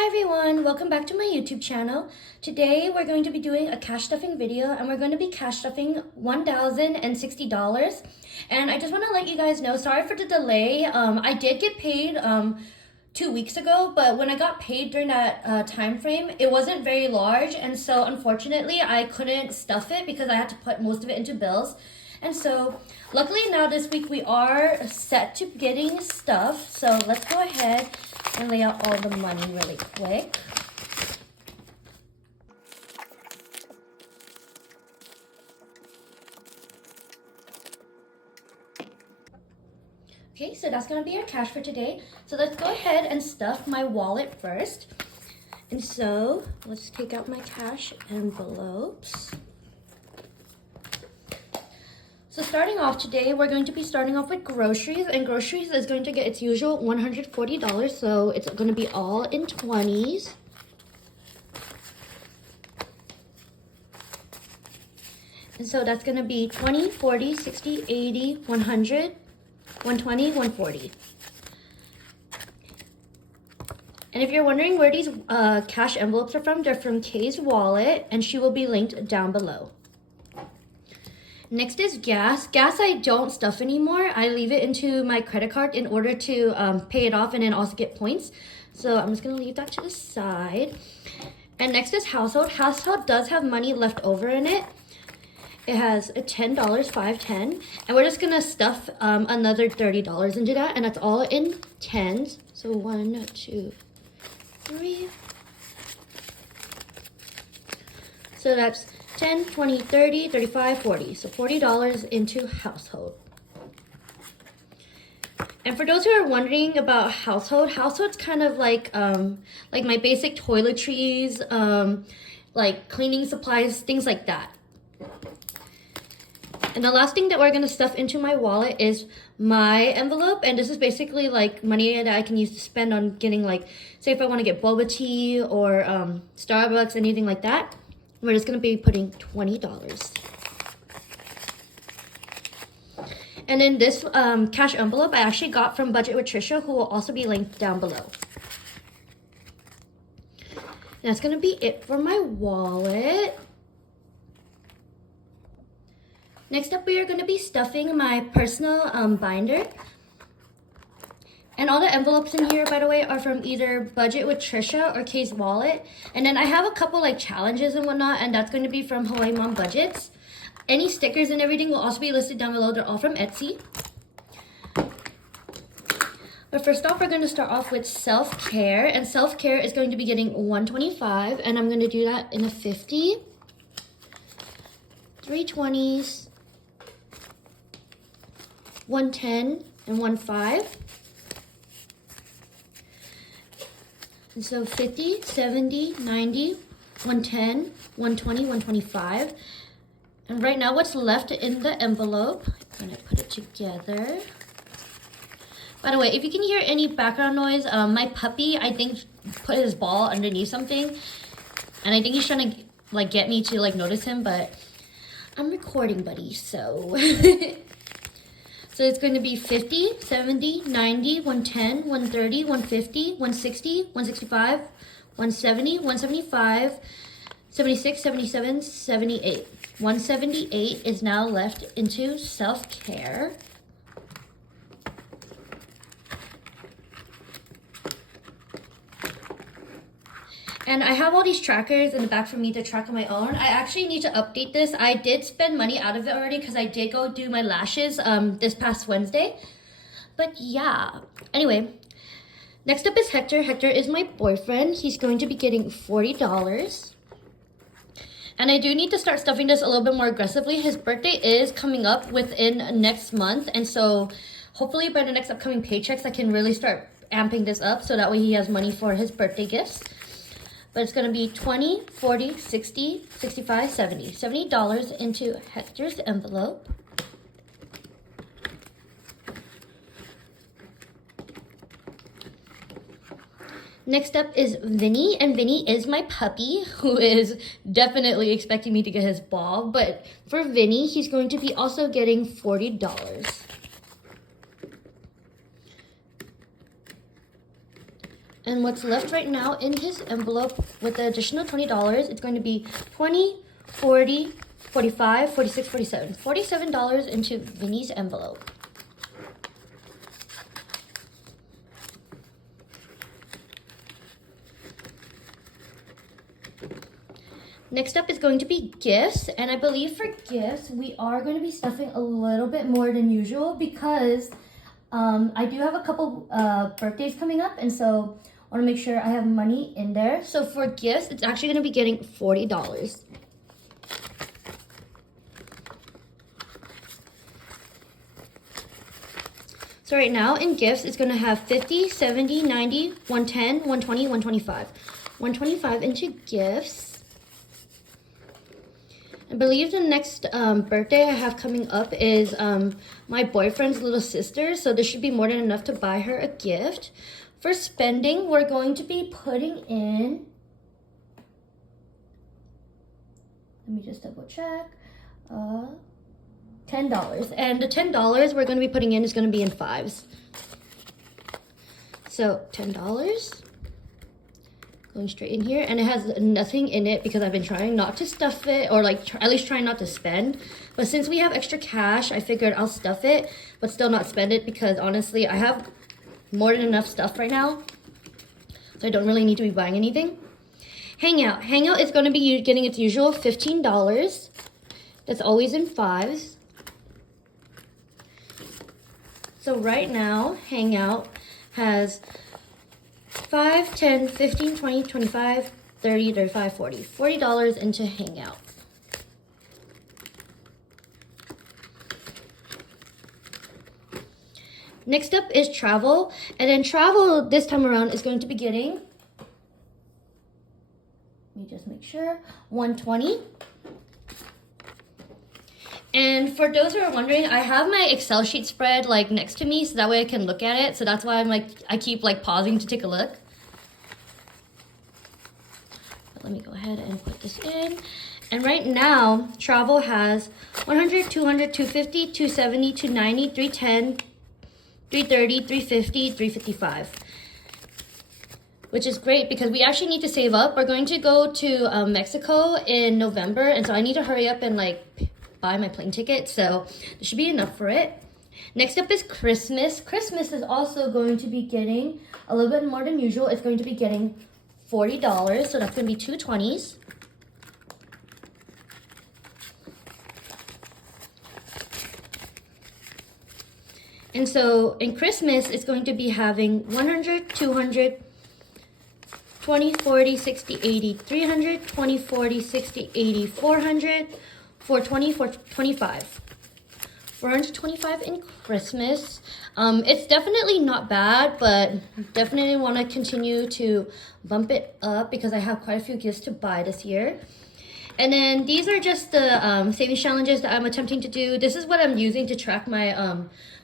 Hi everyone, welcome back to my YouTube channel. Today we're going to be doing a cash stuffing video and we're going to be cash stuffing $1,060. And I just want to let you guys know, sorry for the delay. I did get paid 2 weeks ago, but when I got paid during that time frame, it wasn't very large, and so unfortunately I couldn't stuff it because I had to put most of it into bills. And so luckily now this week we are set to getting stuff. So let's go ahead and lay out all the money really quick. Okay, so that's gonna be our cash for today. So let's go ahead and stuff my wallet first. And so let's take out my cash envelopes. So starting off today, we're going to be starting off with groceries, and groceries is going to get its usual $140, so it's going to be all in 20s. And so that's going to be 20, 40, 60, 80, 100, 120, 140. And if you're wondering where these cash envelopes are from, they're from Kay's wallet, and she will be linked down below. Next is gas. Gas I don't stuff anymore. I leave it into my credit card in order to pay it off and then also get points. So I'm just going to leave that to the side. And next is household. Household does have money left over in it. It has a $10, $5, $10. And we're just going to stuff another $30 into that. And that's all in 10s. So 1, 2, 3. So that's 10, 20, 30, 35, 40. So $40 into household. And for those who are wondering about household's kind of like my basic toiletries, like cleaning supplies, things like that. And the last thing that we're going to stuff into my wallet is my envelope. And this is basically like money that I can use to spend on getting, like, say if I want to get boba tea or Starbucks, anything like that. We're just going to be putting $20. And then this cash envelope I actually got from Budget with Trisha, who will also be linked down below. And that's going to be it for my wallet. Next up, we are going to be stuffing my personal binder. And all the envelopes in here, by the way, are from either Budget with Trisha or Kay's wallet. And then I have a couple like challenges and whatnot, and that's going to be from HawaiiMomBudgets. Any stickers and everything will also be listed down below. They're all from Etsy. But first off, we're going to start off with self-care. And self-care is going to be getting $125, and I'm going to do that in a 50. 3 20s, 110, and 15. And so 50, 70, 90, 110, 120, 125. And right now what's left in the envelope, I'm going to put it together. By the way, if you can hear any background noise, my puppy, I think, put his ball underneath something. And I think he's trying to like get me to like notice him, but I'm recording, buddy, so... So it's going to be 50, 70, 90, 110, 130, 150, 160, 165, 170, 175, 76, 77, 78. 178 is now left into self-care. And I have all these trackers in the back for me to track on my own. I actually need to update this. I did spend money out of it already because I did go do my lashes this past Wednesday. But yeah. Anyway, next up is Hector. Hector is my boyfriend. He's going to be getting $40. And I do need to start stuffing this a little bit more aggressively. His birthday is coming up within next month. And so hopefully by the next upcoming paychecks, I can really start amping this up so that way he has money for his birthday gifts. But it's going to be 20, 40, 60, 65, 70. $70 into Hector's envelope. Next up is Vinny, and Vinny is my puppy who is definitely expecting me to get his ball. But for Vinny, he's going to be also getting $40. And what's left right now in his envelope with the additional $20, it's going to be 20, 40, 45, 46, 47. $47 into Vinny's envelope. Next up is going to be gifts, and I believe for gifts, we are going to be stuffing a little bit more than usual because I do have a couple birthdays coming up, and so I want to make sure I have money in there. So for gifts, it's actually going to be getting $40. So right now in gifts, it's going to have 50, 70, 90, 110, 120, 125. 125 into gifts. I believe the next birthday I have coming up is my boyfriend's little sister, so this should be more than enough to buy her a gift. For spending, we're going to be putting in, let me just double check, $10. And the $10 we're going to be putting in is going to be in fives. So $10. Going straight in here, and it has nothing in it because I've been trying not to stuff it, or like at least trying not to spend. But since we have extra cash, I figured I'll stuff it but still not spend it, because honestly I have more than enough stuff right now, so I don't really need to be buying anything. Hangout is going to be getting its usual $15. That's always in fives. So right now Hangout has 5, 10, 15, 20, 25, 30, 35, 40. $40 into Hangout. Next up is travel. And then travel this time around is going to be getting, let me just make sure, 120. And for those who are wondering, I have my Excel sheet spread like next to me so that way I can look at it. So that's why I keep like pausing to take a look. But let me go ahead and put this in. And right now, travel has 100, 200, 250, 270, 290, 310, 330, 350, 355. Which is great because we actually need to save up. We're going to go to Mexico in November, and so I need to hurry up and like buy my plane ticket, so there should be enough for it. Next up is Christmas. Christmas is also going to be getting a little bit more than usual. It's going to be getting $40, so that's going to be two 20s. And so in Christmas, it's going to be having 100, 200, 20, 40, 60, 80, 300, 20, 40, 60, 80, 400, 420, 425. 425 in Christmas. It's definitely not bad, but definitely want to continue to bump it up because I have quite a few gifts to buy this year. And then these are just the savings challenges that I'm attempting to do. This is what I'm using to track my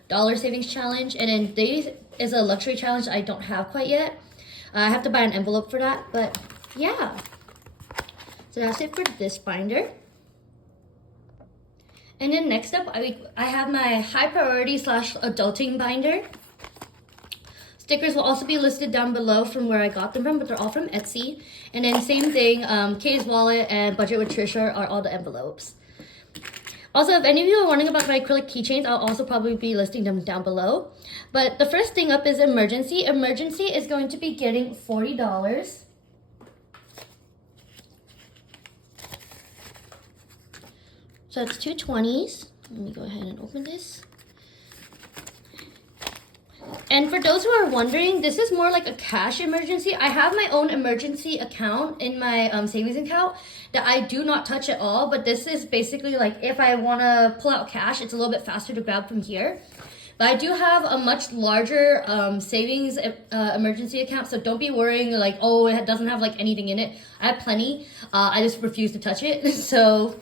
dollar savings challenge. And then this is a luxury challenge I don't have quite yet. I have to buy an envelope for that, but yeah. So that's it for this binder. And then next up, I have my high priority / adulting binder. Stickers will also be listed down below from where I got them from, but they're all from Etsy. And then same thing, Katie's Wallet and Budget with Trisha are all the envelopes. Also, if any of you are wondering about my acrylic keychains, I'll also probably be listing them down below. But the first thing up is Emergency. Emergency is going to be getting $40. So that's two 20s. Let me go ahead and open this. And for those who are wondering, this is more like a cash emergency. I have my own emergency account in my savings account that I do not touch at all. But this is basically like if I want to pull out cash, it's a little bit faster to grab from here. But I do have a much larger savings emergency account. So don't be worrying like, oh, it doesn't have like anything in it. I have plenty. I just refuse to touch it. So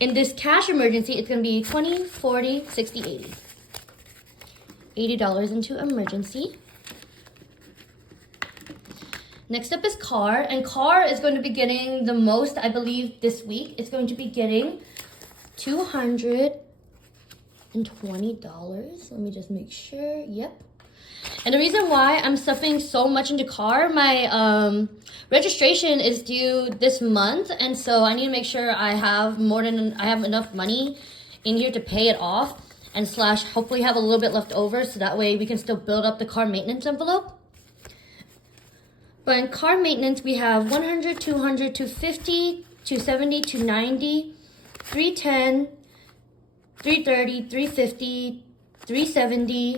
in this cash emergency, it's going to be 20, 40, 60, 80. $80 into emergency. Next up is car, and car is going to be getting the most, I believe, this week. It's going to be getting $220. Let me just make sure. Yep. And the reason why I'm stuffing so much into car, my registration is due this month, and so I need to make sure I have enough money in here to pay it off, and slash hopefully have a little bit left over, so that way we can still build up the car maintenance envelope. But in car maintenance, we have 100, 200, 250, 270, 290, 310, 330, 350, 370,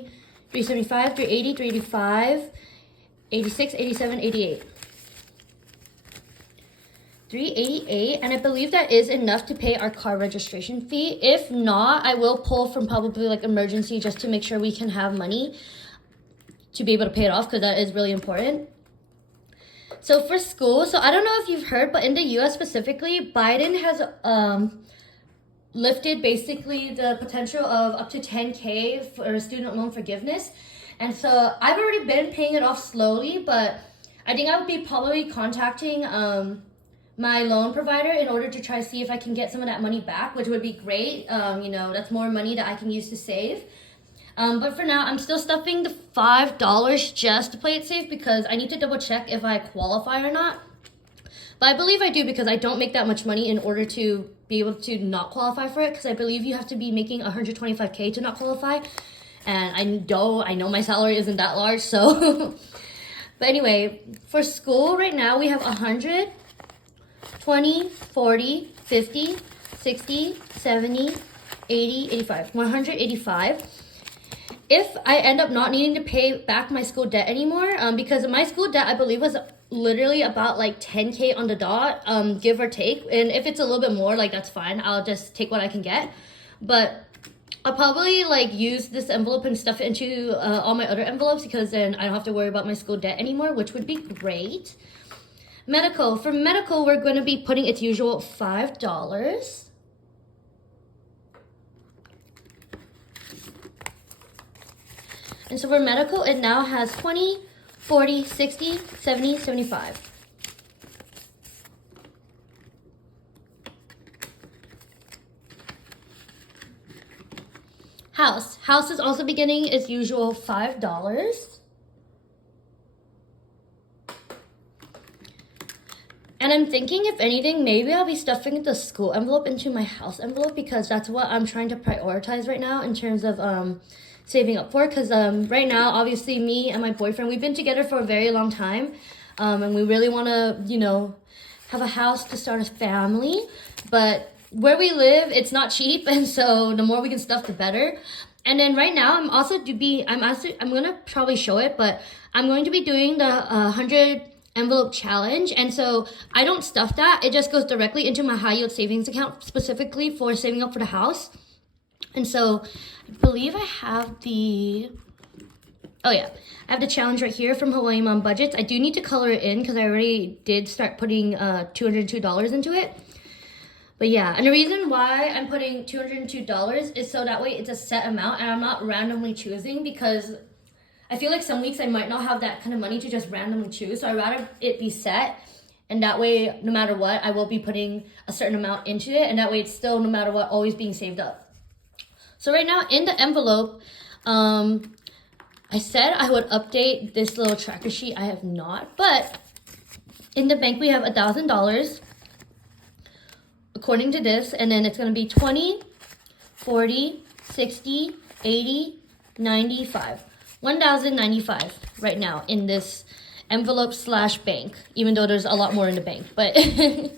375, 380, 385, 86, 87, 88. 388, and I believe that is enough to pay our car registration fee. If not, I will pull from probably like emergency just to make sure we can have money to be able to pay it off, because that is really important. So for school, so I don't know if you've heard, but in the US specifically, Biden has lifted basically the potential of up to 10K for student loan forgiveness. And so I've already been paying it off slowly, but I think I would be probably contacting my loan provider in order to try to see if I can get some of that money back, which would be great. You know, that's more money that I can use to save. But for now, I'm still stuffing the $5 just to play it safe, because I need to double check if I qualify or not. But I believe I do, because I don't make that much money in order to be able to not qualify for it, because I believe you have to be making 125K to not qualify. And I know my salary isn't that large, so. But anyway, for school right now, we have 100, 20, 40, 50, 60, 70, 80, 85, 185. If I end up not needing to pay back my school debt anymore, because my school debt, I believe, was literally about like 10K on the dot, give or take. And if it's a little bit more, like, that's fine. I'll just take what I can get. But I'll probably like use this envelope and stuff it into all my other envelopes, because then I don't have to worry about my school debt anymore, which would be great. Medical. For medical, we're going to be putting its usual $5. And so for medical, it now has 20, 40, 60, 70, 75. House. House is also beginning its usual $5. And I'm thinking, if anything, maybe I'll be stuffing the school envelope into my house envelope, because that's what I'm trying to prioritize right now in terms of saving up for. Because right now, obviously, me and my boyfriend, we've been together for a very long time. And we really want to, you know, have a house to start a family. But where we live, it's not cheap. And so the more we can stuff, the better. And then right now, I'm going to probably show it, but I'm going to be doing the 100 envelope challenge. And so I don't stuff that. It just goes directly into my high yield savings account, specifically for saving up for the house. And so I believe I have the challenge right here from HawaiiMomBudgets. I do need to color it in, because I already did start putting $202 into it. But yeah, and the reason why I'm putting $202 is so that way it's a set amount and I'm not randomly choosing, because I feel like some weeks I might not have that kind of money to just randomly choose. So I'd rather it be set, and that way, no matter what, I will be putting a certain amount into it, and that way it's still, no matter what, always being saved up. So right now in the envelope, I said I would update this little tracker sheet. I have not, but in the bank we have $1,000 according to this, and then it's going to be 20, 40, 60, 80, 95. 1,095 right now in this envelope / bank, even though there's a lot more in the bank. But I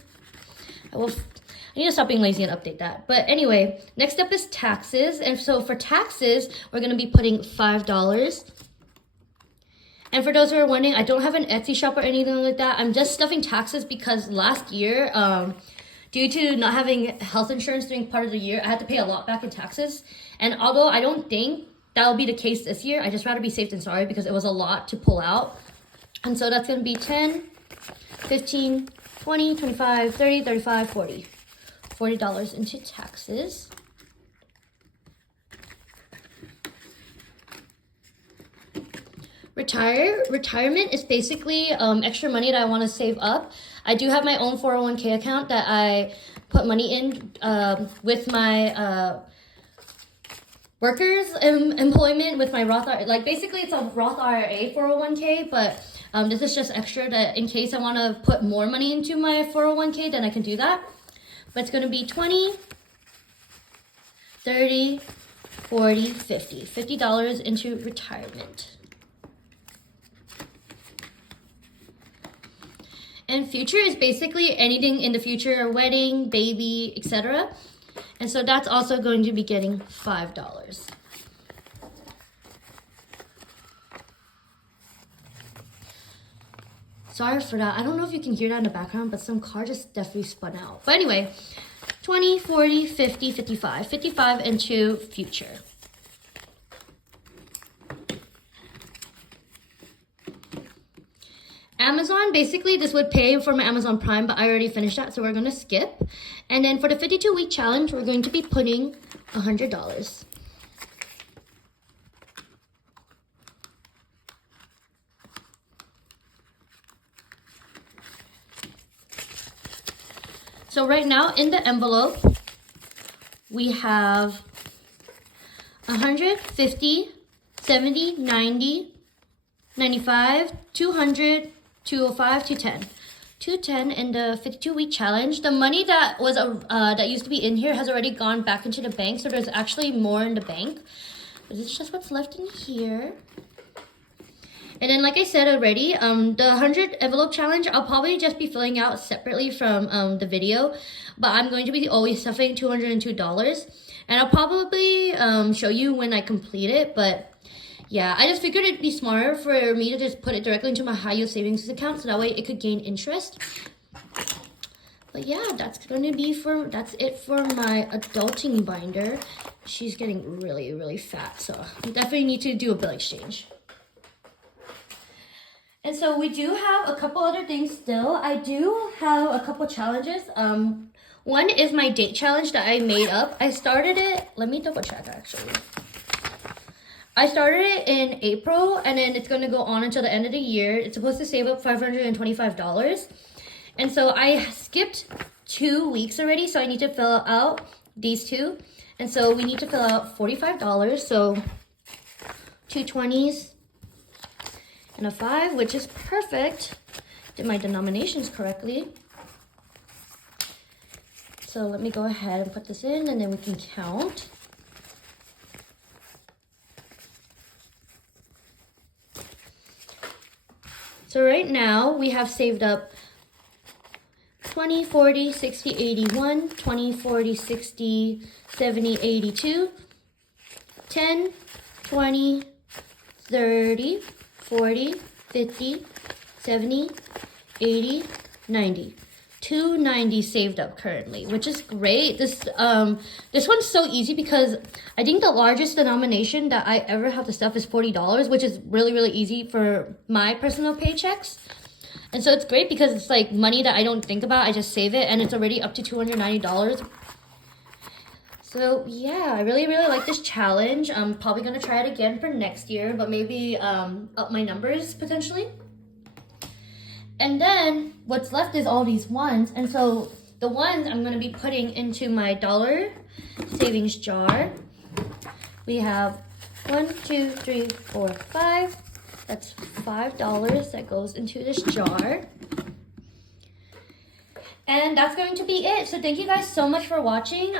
need to stop being lazy and update that. But anyway, next up is taxes. And so for taxes, we're going to be putting $5. And for those who are wondering, I don't have an Etsy shop or anything like that. I'm just stuffing taxes because last year, due to not having health insurance during part of the year, I had to pay a lot back in taxes. And although I don't think that will be the case this year, I just rather be safe than sorry, because it was a lot to pull out. And so that's going to be 10, 15, 20, 25, 30, 35, 40. $40 into taxes. Retirement is basically extra money that I want to save up. I do have my own 401k account that I put money in with my workers employment with my Roth IRA. Like basically it's a Roth IRA 401k, but this is just extra that in case I want to put more money into my 401k, then I can do that. But it's going to be 20, 30, 40, 50. $50 into retirement. And future is basically anything in the future, wedding, baby, etc. And so that's also going to be getting $5. Sorry for that. I don't know if you can hear that in the background, but some car just definitely spun out. But anyway, 20, 40, 50, 55. 55 into future. Amazon, basically this would pay for my Amazon Prime, but I already finished that, so we're going to skip. And then for the 52-week challenge, we're going to be putting $100. So right now in the envelope, we have 100, 50, 70, 90, 95, 200, 205, 210. 210 in the 52-week challenge. The money that was that used to be in here has already gone back into the bank, so there's actually more in the bank. But it's just what's left in here. And then, like I said already, the 100 envelope challenge, I'll probably just be filling out separately from the video. But I'm going to be always stuffing $202. And I'll probably show you when I complete it. But yeah, I just figured it'd be smarter for me to just put it directly into my high yield savings account, so that way it could gain interest. But yeah, that's it for my adulting binder. She's getting really, really fat, so I definitely need to do a bill exchange. And so we do have a couple other things still. I do have a couple challenges. One is my date challenge that I made up. I started it, let me double check actually. I started it in April, and then it's going to go on until the end of the year. It's supposed to save up $525. And so I skipped 2 weeks already, so I need to fill out these two. And so we need to fill out $45. So 2 20s and a 5, which is perfect. Did my denominations correctly. So let me go ahead and put this in, and then we can count. So right now we have saved up 20, 40, 60, 81, 20, 40, 60, 70, 82, 10, 20, 30, 40, 50, 70, 80, 90. 290 saved up currently, which is great. This one's so easy because I think the largest denomination that I ever have to stuff is $40, which is really, really easy for my personal paychecks. And so it's great because it's like money that I don't think about. I just save it, and it's already up to $290. So yeah, I really, really like this challenge. I'm probably gonna try it again for next year, but maybe up my numbers potentially. And then what's left is all these ones. And so the ones I'm going to be putting into my dollar savings jar. We have 1, 2, 3, 4, 5. That's $5 that goes into this jar. And that's going to be it. So thank you guys so much for watching.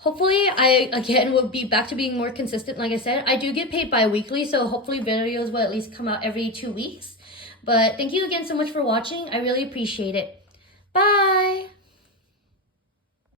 Hopefully I, again, will be back to being more consistent. Like I said, I do get paid bi-weekly, so hopefully videos will at least come out every 2 weeks. But thank you again so much for watching. I really appreciate it. Bye!